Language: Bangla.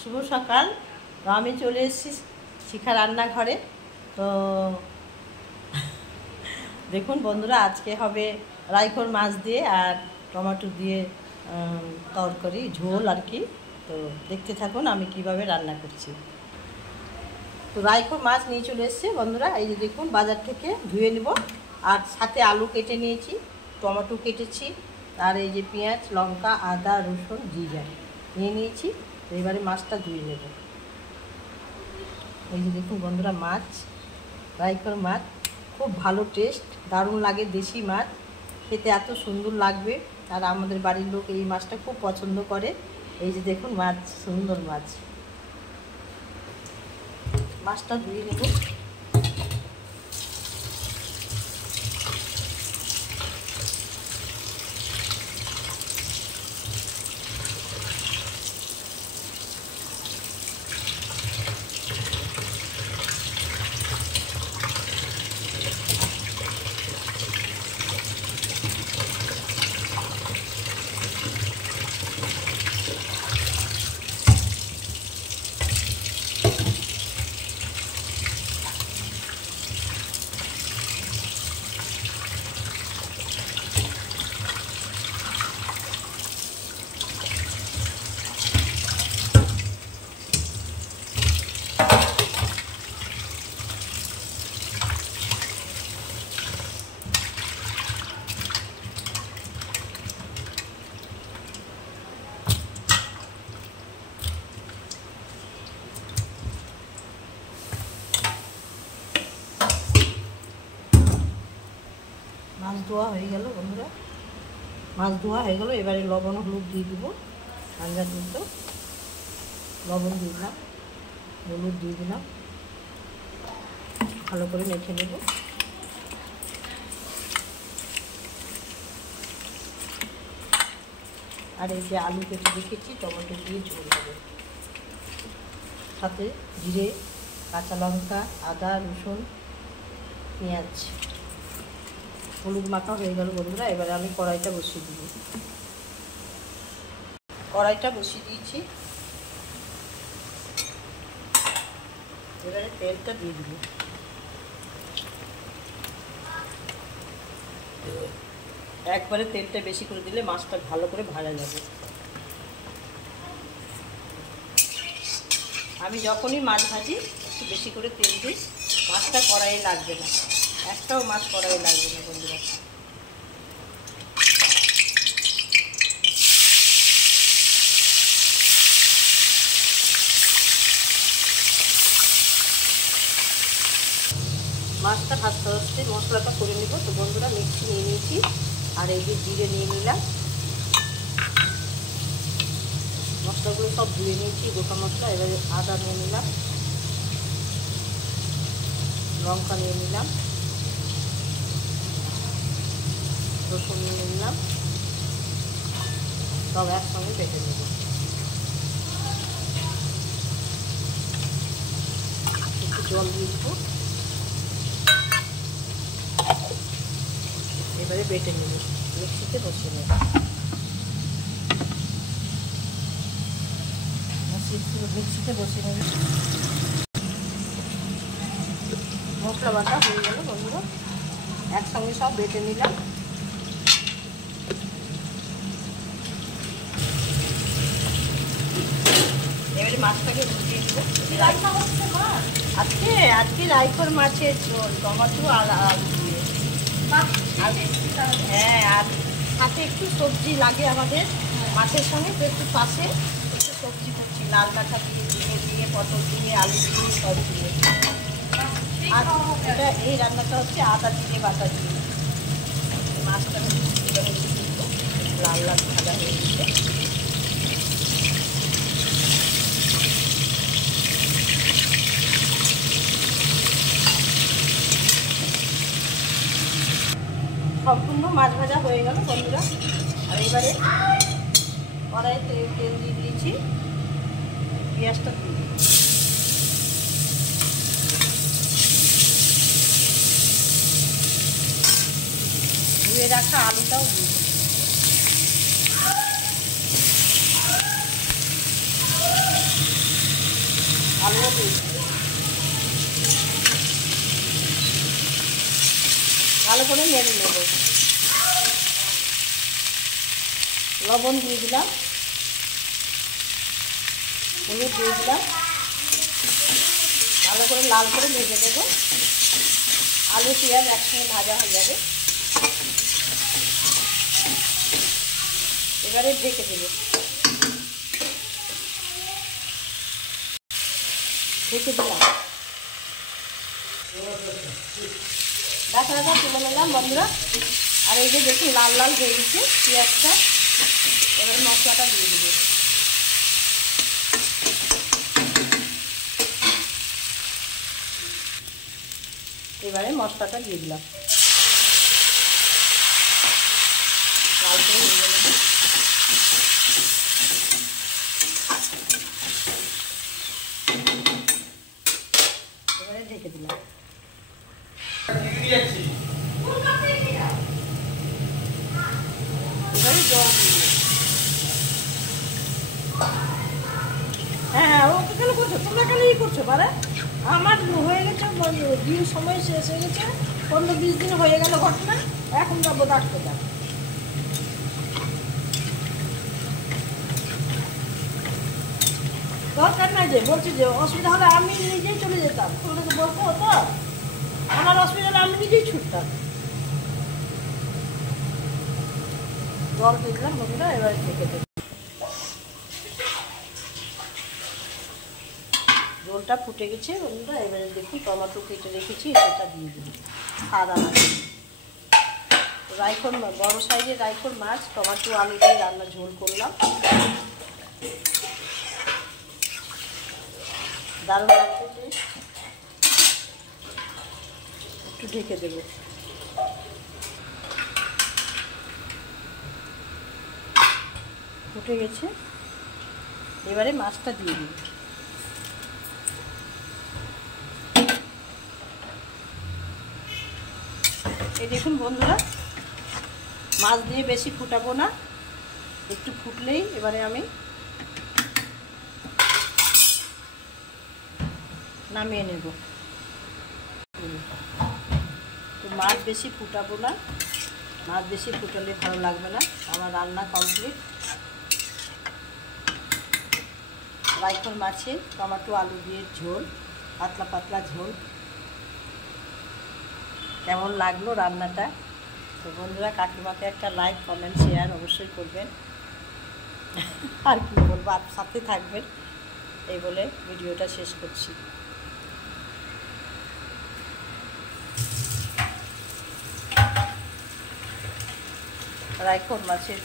শুভ সকাল। তো আমি চলে এসেছি শিখা রান্নাঘরে। তো দেখুন বন্ধুরা, আজকে হবে রাইখোর মাছ দিয়ে আর টমেটো দিয়ে তরকারি, ঝোল আর কি। তো দেখতে থাকুন আমি কিভাবে রান্না করছি। তো রাইখোর মাছ নিয়ে চলে এসেছি বন্ধুরা। এই যে দেখুন, বাজার থেকে ধুয়ে নেব। আর সাথে আলু কেটে নিয়েছি, টমেটো কেটেছি, আর এই যে পেঁয়াজ, লঙ্কা, আদা, রসুন, জিরা নিয়ে নিয়েছি। তো এবারে মাছটা ধুয়ে নেব। এই যে দেখুন বন্ধুরা, মাছ, রাইখোর মাছ খুব ভালো টেস্ট, দারুণ লাগে। দেশি মাছ খেতে এত সুন্দর লাগবে, আর আমাদের বাড়ির লোক এই মাছটা খুব পছন্দ করে। এই যে দেখুন মাছ, সুন্দর মাছ। মাছটা ধুয়ে নেব। মাছ ধোয়া হয়ে গেল বন্ধুরা, মাছ ধোয়া হয়ে গেল। এবারে লবণ হলুদ দিয়ে দিব। আঞ্জার মতো লবণ দিয়ে দিলাম, হলুদ দিয়ে দিলাম, ভালো করে মেখে নেব। আর এই যে আলু কেটে রেখেছি, টমেটো দিয়ে ঝোল হবে। সাথে জিরে, কাঁচা লঙ্কা, আদা, রসুন, পেঁয়াজ, হলুদ মাখা হয়ে গেল বন্ধুরা। এবারে আমি কড়াইটা বসিয়ে দিব। কড়াইটা বসিয়ে দিয়েছি, এবারে তেলটা দিয়ে দিব। একবারে তেলটা বেশি করে দিলে মাছটা ভালো করে ভাজা যাবে। আমি যখনই মাছ ভাজি একটু বেশি করে তেল দিই, মাছটা কড়াইয়ে লাগবে না, একটাও মাছ কড়াইয়ে লাগবে না বন্ধুরা। মাছটা ভাজতে ভাজতে মশলাটা করে নেব। তো বন্ধুরা, মিক্সি নিয়ে নিয়েছি, আর এই যে জিরে নিয়ে নিলাম। মশলাগুলো সব ধুয়ে নিয়েছি, গোটা মশলা। এবারে আদা নিয়ে নিলাম, লঙ্কা নিয়ে নিলাম, রসুন নিয়ে নিলাম, সব একসঙ্গে বেটে নেব। একটু জল দিয়ে দেবো, এবারে বেটে নেব, মিক্সিতে বসিয়ে নেব। মিক্সিতে বসিয়ে নেব। মশলা বাটা হয়ে গেল বন্ধুরা, একসঙ্গে সব বেটে নিলাম। এবারে মাছটাকে দিয়ে দেবো। আজকে রাইখোর মাছের ঝোল, টমেটো আর আলু দিয়ে। হ্যাঁ, আর সাথে একটু সবজি লাগে আমাদের মাছের সঙ্গে, তো একটু পাশে একটু সবজি করছি, লাল ডাঁটা দিয়ে, ঝিঙে দিয়ে, পটল দিয়ে, আলু দিয়ে, সব দিয়ে। আর এটা এই রান্নাটা হচ্ছে আদা জিরে বাটা দিয়ে। মাছটা লাল লাল ভাজা হয়ে গেছে। সম্পূর্ণ মাছ ভাজা হয়ে গেল বন্ধুরা। আর এবারে কড়াইতে তেল দিয়ে দিয়েছি, পেঁয়াজটা দিয়ে দিই। ধুয়ে রাখা আলুটাও দিয়ে দিই। আলুও দিয়েছি, ভালো করে নেড়ে নেব। লবণ দিয়ে দিলাম, হলুদ দিয়ে দিলাম, ভালো করে লাল করে ভেজে দেব। আলু পেঁয়াজ একসঙ্গে ভাজা হয়ে যাবে। এবারে ঢেকে দেব, ঢেকে দিলাম। ঢাকা তুলে নিলাম বন্ধুরা। আর এই যে দেখুন লাল লাল হয়ে গেছে পেঁয়াজটা। এবারে মশলাটা দিয়ে দেব। এবারে মশলাটা দিয়ে দিলাম, লাল করে ভেজে নেব। এবারে ঢেকে দিলাম। এবারে জল দিয়ে দিলাম। হ্যাঁ, ওকে কেন করছো তোমরা, কেন করছো পারে? আমার হয়ে গেছে, দিন সময় শেষ হয়ে গেছে, 15-20 দিন হয়ে গেল ঘটনা। এখন যাবো ডাক্তার। দরকার নাই, যে বলছি যে অসুবিধা হলে আমি নিজেই চলে যেতাম, তোমাকে বলবো তো। আমার অসুবিধা হলে আমি নিজেই ছুটতাম। জল দিয়ে দিলাম বন্ধুরা, এবারে ঢেকে দেব। ঝোলটা ফুটে গেছে বন্ধুরা। এবারে দেখুন টমেটো কেটে রেখেছি, সেটা দিয়ে দিই। আদা রাইখোর, বড় সাইজের রাইখোর মাছ টমেটো আলু দিয়ে রান্না ঝোল করলাম, দারুণ লাগছে। একটু ঢেকে দেব। ফুটে গেছে, এবারে মাছটা দিয়ে দিই। এই দেখুন বন্ধুরা, মাছ দিয়ে বেশি ফুটাবো না, একটু ফুটলেই এবারে আমি নামিয়ে নেব। তো মাছ বেশি ফুটাবো না, মাছ বেশি ফুটালে ভালো লাগবে না। আমার রান্না কমপ্লিট। রাইখোর মাছের টমেটো আলু দিয়ে ঝোল, পাতলা পাতলা ঝোল। কেমন লাগলো রান্নাটা? তো বন্ধুরা, কাকিমাকে একটা লাইক কমেন্ট শেয়ার অবশ্যই করবেন। আর কি বলবো, আর সাথে থাকবেন এই বলে ভিডিওটা শেষ করছি। রাইখোর মাছের